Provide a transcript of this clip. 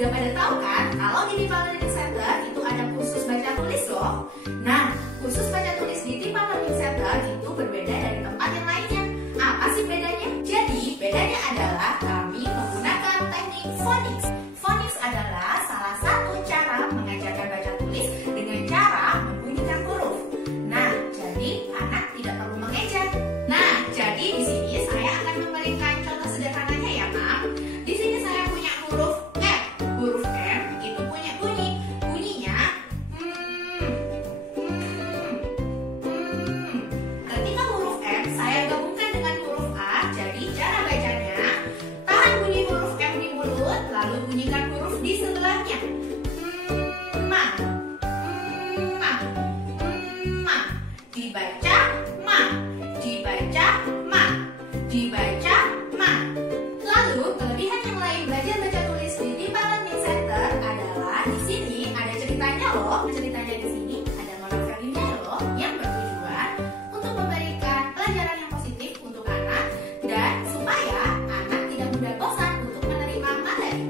Udah pada tahu kan kalau di Timpal Learning Center itu ada kursus baca tulis loh. Nah, kursus baca tulis di Timpal Learning Center itu berbeda dari tempat yang lainnya. Apa sih bedanya? Jadi, bedanya adalah kami menggunakan teknik phonics. Phonics adalah salah satu cara mengajarkan baca tulis dengan cara membunyikan huruf. Nah, jadi anak tidak perlu mengeja. Nah, jadi di sini saya akan memberikan contoh sederhananya ya, Mam. Di sini saya punya huruf M. Huruf M itu punya bunyinya Ketika huruf M saya gabungkan dengan huruf A, jadi cara bacanya tahan bunyi huruf M di mulut, lalu bunyikan huruf di sebelahnya. Ma, ma, ma. Dibaca ma, dibaca ma, dibaca ma. Lalu kelebihan yang lain belajar baca tulis di Timpal Learning Center adalah di sini ada ceritanya loh. Ceritanya di sini ada monovelnya loh yang bertujuan untuk memberikan pelajaran yang positif untuk anak dan supaya anak tidak mudah bosan untuk menerima materi.